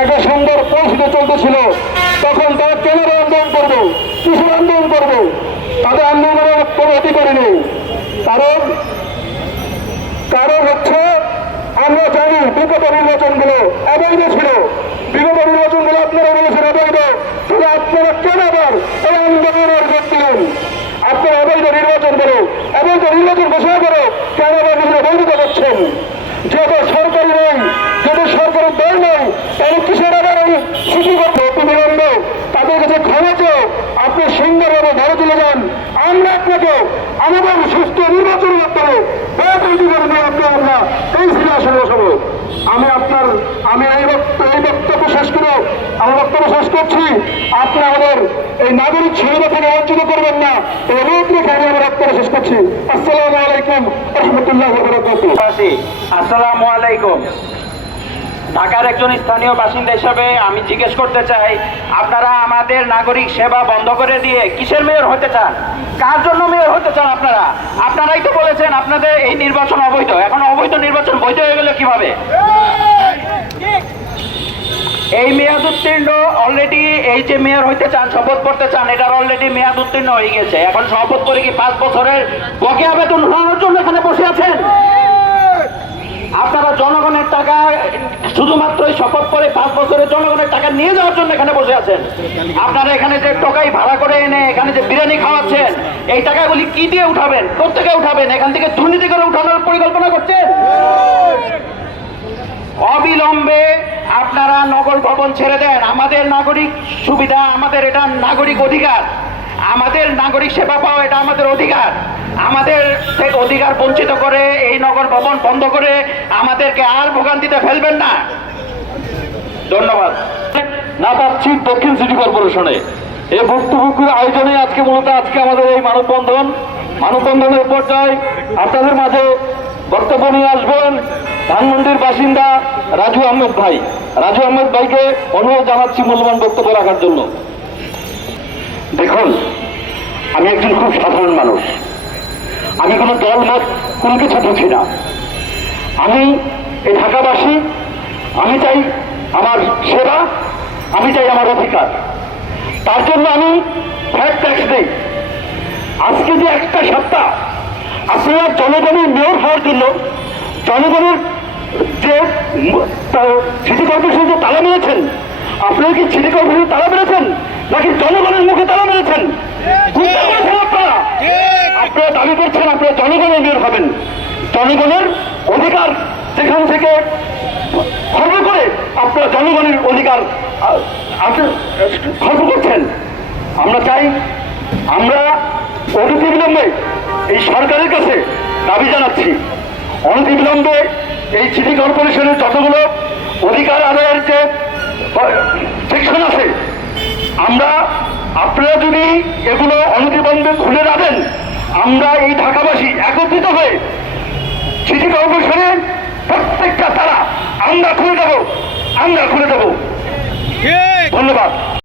একটা সুন্দর পরিস্থিতি চলতেছিল, তখন তারা কেন আন্দোলন করব? কিসের আন্দোলন করব? তাদের আন্দোলনের কোনো নেই কারণ কারণ হচ্ছে, আমরা জানি বিগত নির্বাচনগুলো অবৈধ ছিল। বিগত নির্বাচনগুলো আপনারা বলেছেন অবৈধ। তাহলে আপনারা কেন আবার এই আন্দোলনের যোগ দিলেন? আপনারা অবৈধ নির্বাচন করো, অবৈধ নির্বাচন ঘোষণা করো কেন আবার নিজেরা বৈধতা করছেন যেহেতু সরকারি যেহেতু সরকারের দল নেই তাহলে কিসের এই শিশু অতিবিলম্বে? তাদের কাছে ক্ষমা চেয়ে আপনি সুন্দরভাবে ঘরে চলে যান। আমরা আপনাকে আমাদের সুস্থ নির্বাচন তৈরি আপনি আমরা এই সিংহাসনে বসাবো। আমি আপনার, আমি এই এই বক্তব্য শেষ করে আমার বক্তব্য শেষ করছি। আপনি আমাদের এই নাগরিক সুবিধা থেকে বঞ্চিত করবেন না। এই অনুরোধ রেখে আমি আমার বক্তব্য শেষ করছি। আসসালামু আলাইকুম রহমতুল্লাহ আসসালামু আলাইকুম। ঢাকার একজন স্থানীয় বাসিন্দা হিসাবে আমি জিজ্ঞেস করতে চাই, আপনারা আমাদের নাগরিক সেবা বন্ধ করে দিয়ে কিসের মেয়র হতে চান? কার জন্য মেয়র হতে চান আপনারা? আপনারাই তো বলেছেন আপনাদের এই নির্বাচন অবৈধ। এখন অবৈধ নির্বাচন বৈধ হয়ে গেলে কীভাবে? এই মেয়াদ উত্তীর্ণ অলরেডি এই যে মেয়র হইতে চান, শপথ করতে চান, এটার অলরেডি মেয়াদ উত্তীর্ণ হয়ে গেছে। এখন শপথ করে কি পাঁচ বছরের বকেয়া বেতন উঠানোর জন্য এখানে বসে আছেন আপনারা জনগণের টাকা শুধুমাত্র এই শপথ করে পাঁচ বছরের জনগণের টাকা নিয়ে যাওয়ার জন্য এখানে বসে আছেন। আপনারা এখানে যে টকাই ভাড়া করে এনে এখানে যে বিরিয়ানি খাওয়াচ্ছেন, এই টাকাগুলি কি দিয়ে উঠাবেন? কোথেকে উঠাবেন? এখান থেকে দুর্নীতি করে উঠানোর পরিকল্পনা করছেন? অবিলম্বে আপনারা নগর ভবন ছেড়ে দেন। আমাদের নাগরিক সুবিধা, আমাদের এটা নাগরিক অধিকার। আমাদের নাগরিক সেবা পাওয়া এটা আমাদের অধিকার। আমাদের অধিকার বঞ্চিত করে, এই নগর ভবন বন্ধ করে আমাদেরকে আর ভোগান্তিতে ফেলবেন না। ধন্যবাদ। না পাচ্ছি দক্ষিণ সিটি কর্পোরেশনে। এই ভুক্তভোগীর আয়োজনে আজকে মূলত আজকে আমাদের এই মানববন্ধন। মানববন্ধনের পর্যায়ে আপনাদের মাঝে বক্তব্য নিয়ে আসবেন ধানমন্ডির বাসিন্দা রাজু আহমেদ ভাই। রাজু আহমেদ ভাইকে অনুরোধ জানাচ্ছি মূল্যবান বক্তব্য রাখার জন্য। দেখুন আমি একজন খুব সাধারণ মানুষ। আমি কোনো দল, মত, কোনো কিছু বুঝি না। আমি এই ঢাকাবাসী, আমি চাই আমার সেবা, আমি চাই আমার অধিকার। তার জন্য আমি ফ্যাট ট্যাক্স দিই। আজকে যে একটা সপ্তাহ আপনারা জনগণের মেয়র হওয়ার জন্য, জনগণের যে সিটি কর্পোরেশন যে তালা মেরেছেন আপনারা কি সিটি কর্পোরেশন তালা মেরেছেন? নাকি জনগণের মুখে তারা মেরেছেন? আপনারা? আপনারা দাবি করছেন, আপনারা জনগণের মেয়র হবেন। জনগণের অধিকার যেখান থেকে খর্ব করে আপনারা জনগণের অধিকার খর্ব করছেন। আমরা চাই, আমরা অনতিবিলম্বে এই সরকারের কাছে দাবি জানাচ্ছি। অনতিবিলম্বে এই সিটি কর্পোরেশনের যতগুলো অধিকার আদায়ের যে সেকশন আছে আমরা আপনারা যদি এগুলো অনতিবন্ধে খুলে রাখেন আমরা এই ঢাকাবাসী একত্রিত হয়ে সিটি কর্পোরেশনের প্রত্যেকটা তারা আমরা খুলে দেবো আমরা খুলে দেবো। ধন্যবাদ।